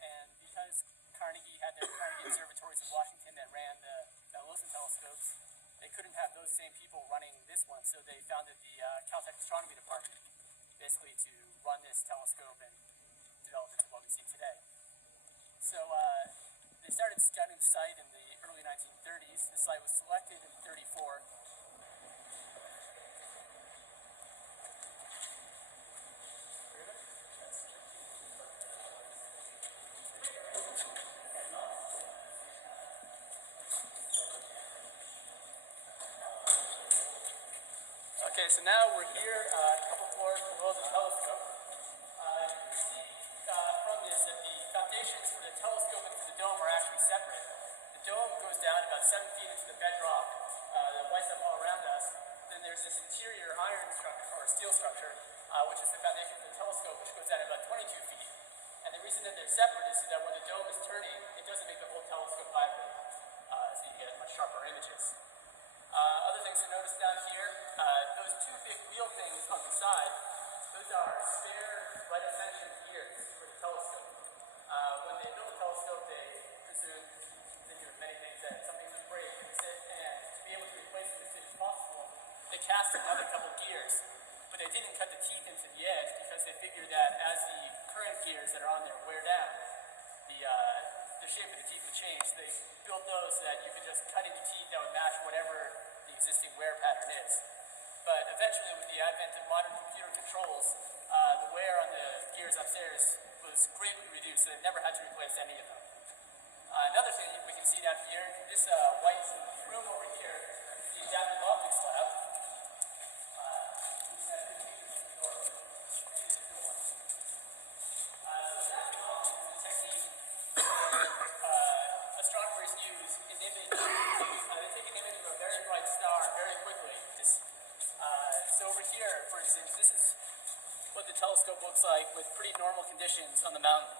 and because Carnegie had the Carnegie Observatories of Washington that ran the Wilson telescopes, they couldn't have those same people running this one, so they founded the Caltech Astronomy Department, basically to run this telescope and develop it to what we see today. So they started scouting the site in the early 1930s. The site was selected in 1934. Okay, so now we're here a couple floors below the telescope. You can see from this that the foundations for the telescope and for the dome are actually separate. The dome goes down about 7 feet into the bedrock that lights up all around us. Then there's this interior iron structure, or steel structure, which is the foundation for the telescope, which goes down about 22 feet. And the reason that they're separate is so that when the dome is turning, it doesn't make the whole telescope vibrate, so you get much sharper images. Other things to notice down here, those two big wheel things on the side, those are spare right ascension gears for the telescope. When they built the telescope, they presumed, thinking of many things, that something would break and sit, and to be able to replace it as soon as possible, they cast another couple gears, but they didn't cut the teeth into the edge because they figured that as the current gears that are on there wear down, the shape of the teeth would change. They built those so that you could just cut into teeth that would match whatever the existing wear pattern is. But eventually, with the advent of modern computer controls, the wear on the gears upstairs was greatly reduced, so they've never had to replace any of them. Another thing we can see down here, this white room over here, the adaptive optics lab. Astronomers use an image. They take an image of a very bright star very quickly. So over here, for instance, this is what the telescope looks like with pretty normal conditions on the mountain.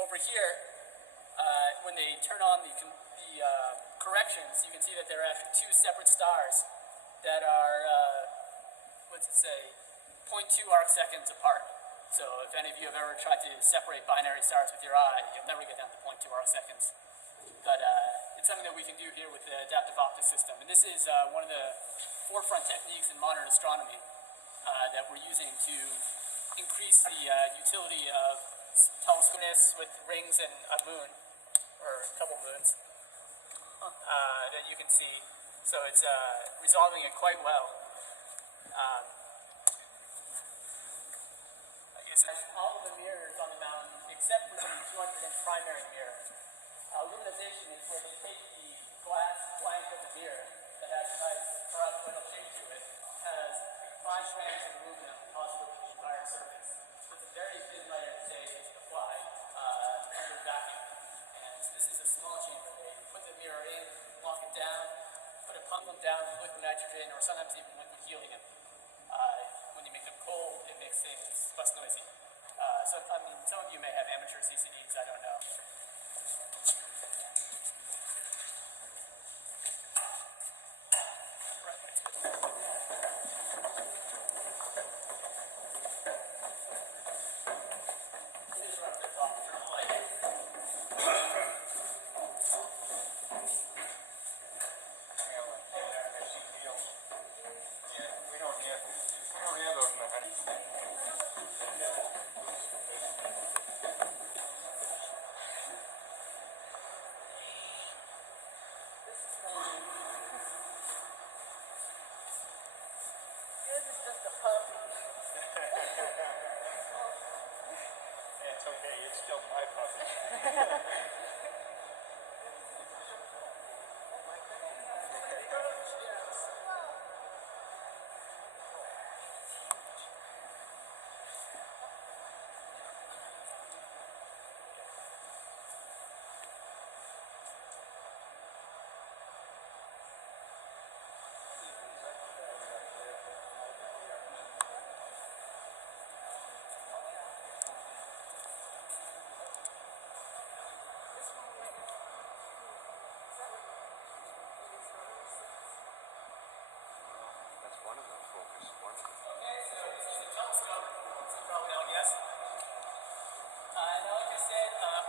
Over here, when they turn on the corrections, you can see that there are actually two separate stars that are, what's it say, 0.2 arc seconds apart. So if any of you have ever tried to separate binary stars with your eye, you'll never get down to 0.2 arc seconds. But it's something that we can do here with the adaptive optics system. And this is one of the forefront techniques in modern astronomy that we're using to increase the utility of telescopes with rings and a moon, or a couple moons, that you can see. So it's resolving it quite well. All of the mirrors on the mountain, except for the 200-inch primary mirror. Luminization is where they take the glass blank of the mirror that has a nice paraboloidal shape to it, has 5 strands of aluminum deposited over the entire surface. So it's a very thin layer that stays applied under vacuum. And this is a small chamber. They put the mirror in, lock it down, put a pump them down with liquid nitrogen, or sometimes even liquid helium. When you make them cold, it makes things less noisy. So, I mean, some of you may have amateur CCDs, I don't know.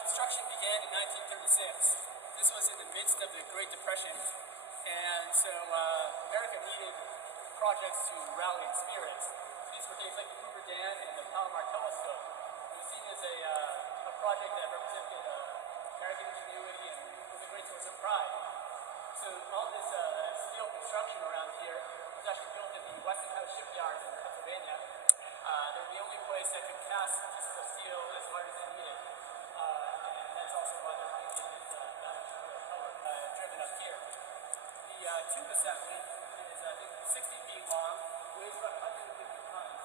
construction began in 1936. This was in the midst of the Great Depression, and so America needed projects to rally its spirits. These were things like the Hoover Dam and the Palomar telescope. It was seen as a project that represented American ingenuity and was a great source of pride. So all this steel construction around here was actually built at the Westinghouse shipyard in Pennsylvania. They were the only place that could cast pieces of steel as hard as they needed. And that's also why they're painted this color driven up here. The tube assembly is, I think, 60 feet long, weighs about 150 tons.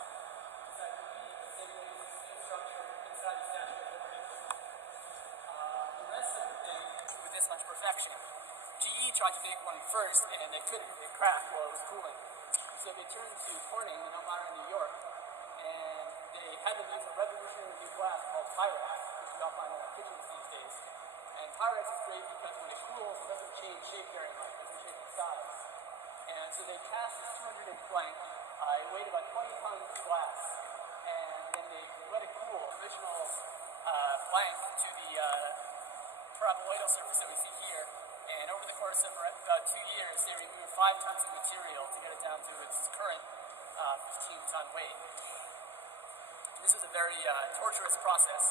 It's a unique, stabilized steel structure inside the Statue of Liberty. The rest of the thing, with this much perfection, GE tried to make one first, and they couldn't. It cracked while it was cooling. So they turned to Corning in Palomar, New York, and they had them use a revolutionary new glass called Pyrex, which you all find in our kitchens these days. And Pyrex is great because when it cools, it doesn't change shape very much, it doesn't change its size. And so they cast this 200-inch blank. It weighed about 20 tons of glass. And then they let it cool, original blank, to the paraboloidal surface that we see here. And over the course of about 2 years, they removed 5 tons of material to get it down to its current 15-ton weight. This was a very torturous process.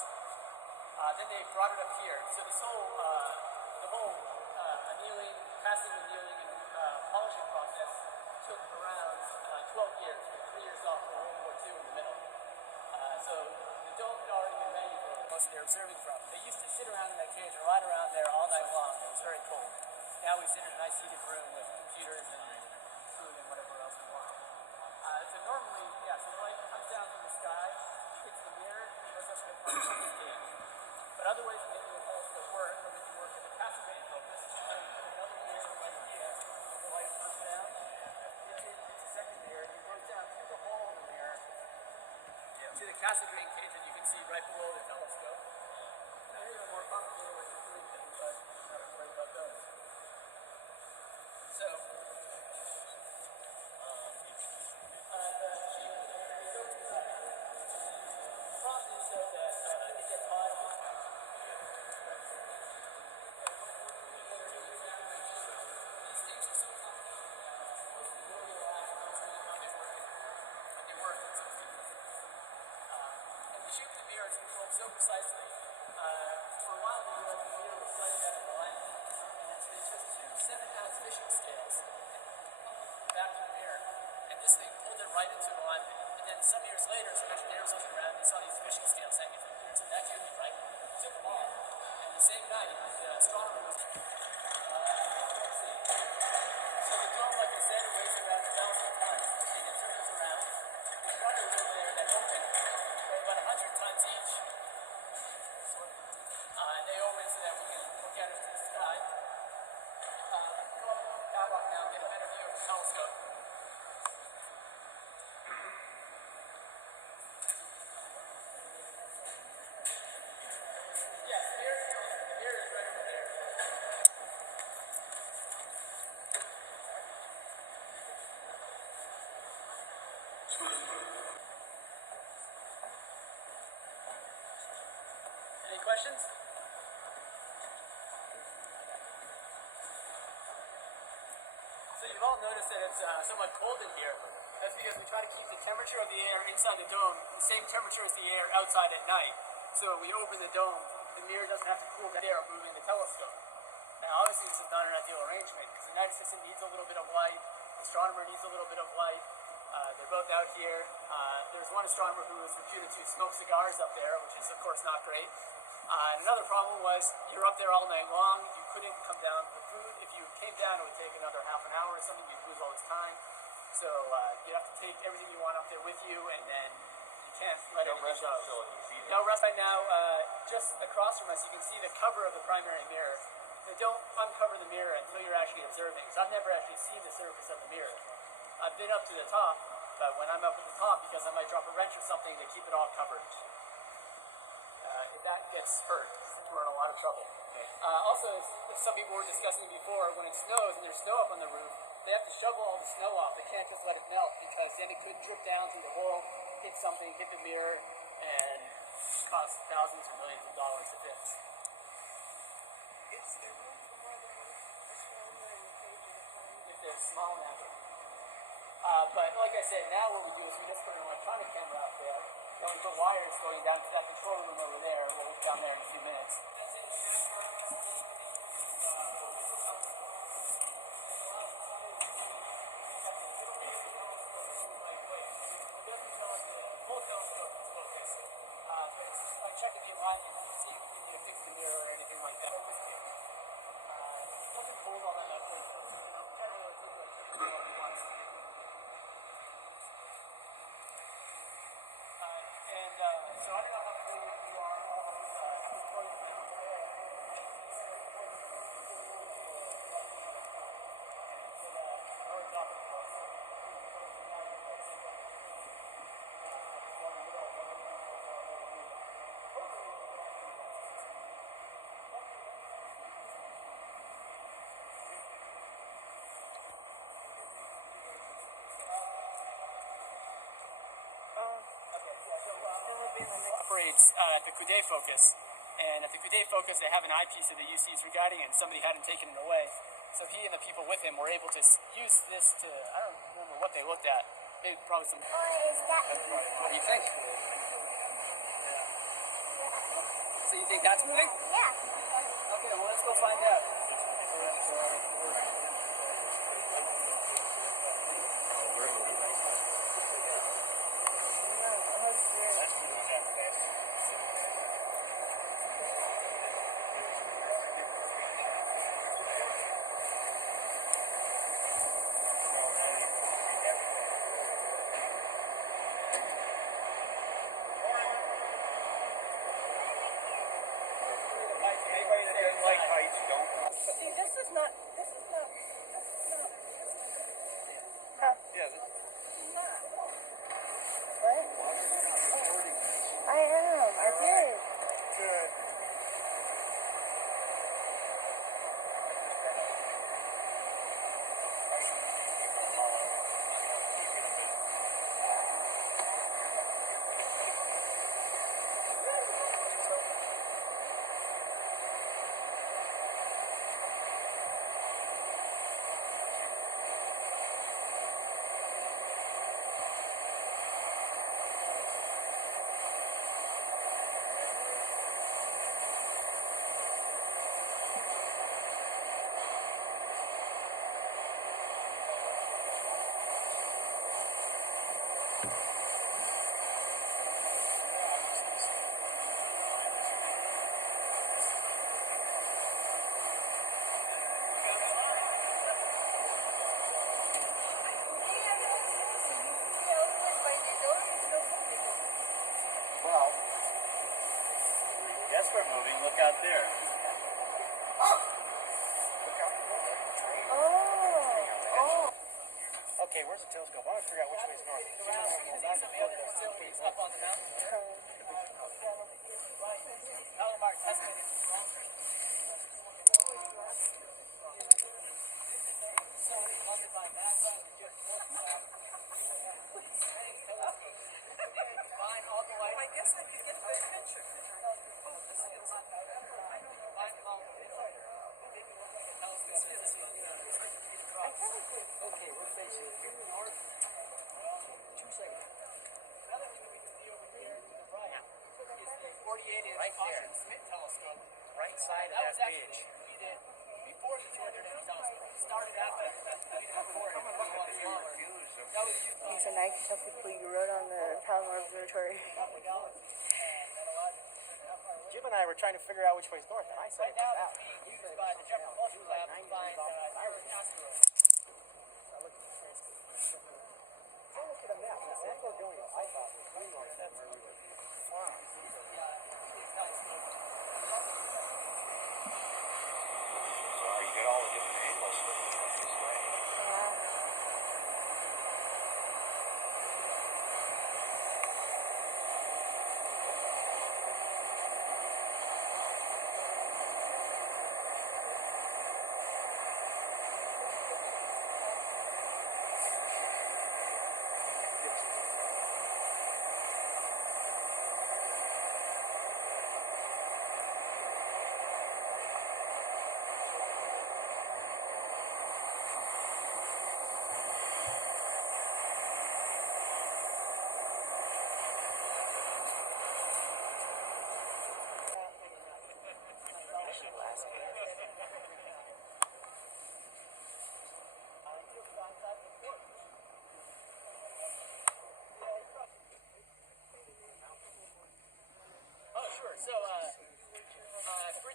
Then they brought it up here. So this whole, the whole annealing, casting, annealing, and polishing process took around 12 years, with 3 years off for World War II in the middle. So the dome had already been ready for most of their observing from. They used to sit around in that cage or ride around there all night long. It was very cold. Now we sit in a nice heated room with computers and food and whatever else we want. So normally, so the light comes down from the sky, hits the mirror, and goes up to the front of the cage. But other ways of making the telescope work are that you work with a cassegrain focus. So you put another mirror right here, the light comes down, hits a second mirror, and it goes down through the hole in the mirror to the cassegrain cage that you can see right below the telescope. Now here's a more complicated way of doing things, but I'm not worried about those. So, so precisely. For a while, the mirror was sighted out of the lens, and so they took 2 7-ounce fishing scales and back in the mirror, and this thing pulled it right into the alignment. And then some years later, some engineers looking around, they saw these fishing scales hanging from here, so that can't be right. Took them off, and the same night, the astronomer was. Let's see. So the dome, like I said, it weighs around 1,000 tons, and it circles around. There's runners over there that open, weigh about 100 tons each. And they open so that we can look at it to the sky. Go up to the padlock now, get a better view of the telescope. Yes, the mirror is right over there. Any questions? So you've all noticed that it's somewhat cold in here. That's because we try to keep the temperature of the air inside the dome the same temperature as the air outside at night. So when we open the dome, the mirror doesn't have to cool that air moving the telescope. Now obviously this is not an ideal arrangement because the night assistant needs a little bit of light, the astronomer needs a little bit of light. They're both out here. There's one astronomer who is reputed to smoke cigars up there, which is of course not great. Another problem was you're up there all night long, you couldn't come down for food. If you came down, it would take another half an hour or something, you'd lose all this time. So you have to take everything you want up there with you, and then you can't let it go. No rest right now. Just across from us, you can see the cover of the primary mirror. They don't uncover the mirror until you're actually observing. So I've never actually seen the surface of the mirror. I've been up to the top, but when I'm up at the top, because I might drop a wrench or something, they keep it all covered. If that gets hurt, we're in a lot of trouble. Also, as some people were discussing before, when it snows and there's snow up on the roof, they have to shovel all the snow off. They can't just let it melt because then it could drip down through the hole, hit something, hit the mirror, and cost thousands or millions of dollars to fix. If they're small enough. But like I said, now what we do is we just put an electronic camera out there, and we put wires going down to that control room over there. We'll look down there in a few minutes. Checking the alignment, you see if you need to fix the mirror or anything like that. Nothing cold on that network. So I don't know how cool you are. Operates at the coude focus, and at the coude focus they have an eyepiece that they use to use for guiding, and somebody hadn't taken it away, so he and the people with him were able to use this to, I don't remember what they looked at, maybe probably some. What do you think? So you think that's moving? Yeah. Okay, well let's go find out. We're moving. Look out there. Okay, where's the telescope? I want to figure out which way is north. Some of the other facilities up on the mountain. Palomar tested it wrong. So funded by NASA and just find all the lights. I guess I could get the picture. Okay, we're facing due north. 2 seconds. Another thing we can see over here to the right is the 48-inch Right there. Smith telescope. Right side of That that was actually ridge. we did before the 200-inch telescope. Started out with before it was a lot smaller. That was used So now you can tell people you rode on the Palomar Observatory. Jim and I were trying to figure out which way is north, and I said Right it's now south. it's being used by the Jet Propulsion Lab to find asteroids. I looked at a map. That's where we're going. I thought it was north. That's where we were. Wow. Well, you get all the different angles this way.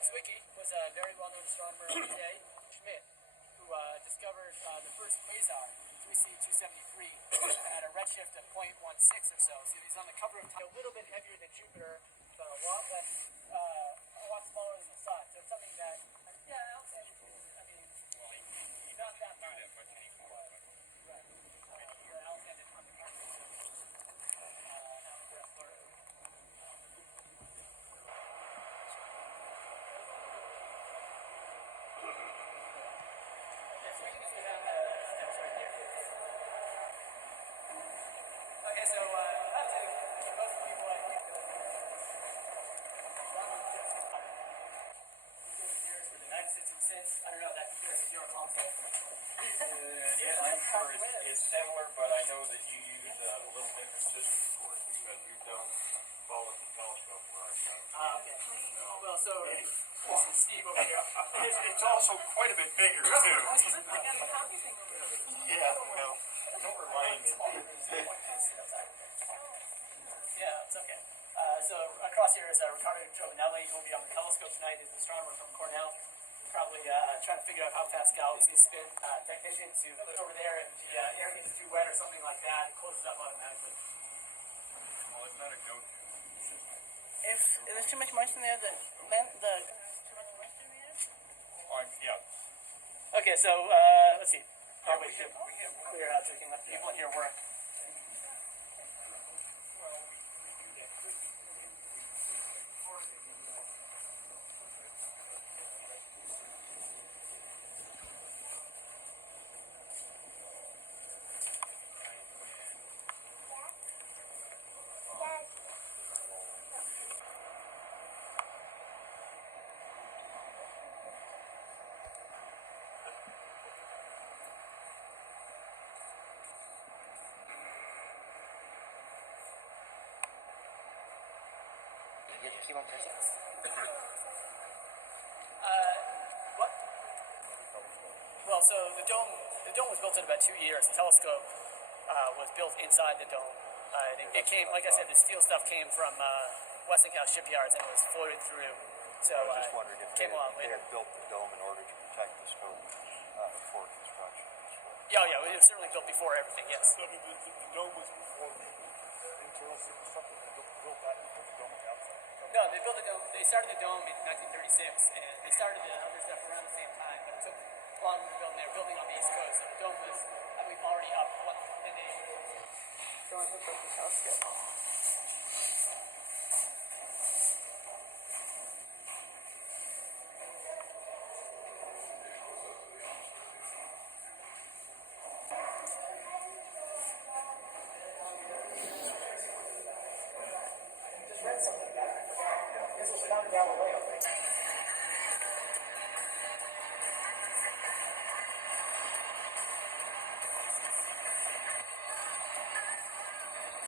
Zwicky was a very well-known astronomer of his day, Schmidt, who discovered the first quasar, 3C273, at a redshift of 0.16 or so. So he's on the cover of time, a little bit heavier than Jupiter, but a lot less, a lot smaller than the sun. So it's something that, yeah, I'll say, I mean, not that much. Right. Alexander on the cover. Okay, so that's it. Most people I think for the United System since, I don't know, that compares to your console. Yeah, I'm sure it's similar, but I know that you use a little different system for it because we don't follow the telescope where I come. Okay. Well, so this is Steve over here. It's also quite a bit bigger too. Yeah, well, don't remind me. Yeah, it's okay. So across here is Riccardo Giovanelli, who will be on the telescope tonight. He's an astronomer from Cornell. Probably trying to figure out how fast galaxies spin. Technicians who look over there if the air gets too wet or something like that, it closes up automatically. Well, it's not a go-to. If there's too much moisture in there, too much moisture in there? Yeah. Okay, so let's see. Probably should clear out so we can let the people in here work. You have to keep on touching. What? Well, so the dome was built in about 2 years. The telescope was built inside the dome. It came, like I said, the steel stuff came from Westinghouse shipyards and it was floated through. So I was just wondering if came along they later. had built the dome in order to protect the scope for construction. Yeah, it was certainly built before everything. Yes. So the dome was before the internal something that built that and put the dome on the outside. No, they built the dome. They started the dome in 1936, and they started the other stuff around the same time. But it took longer to build. They were building on the East Coast, so the dome was, I believe, already up. Then they Don't hook up the telescope. this was down Galileo.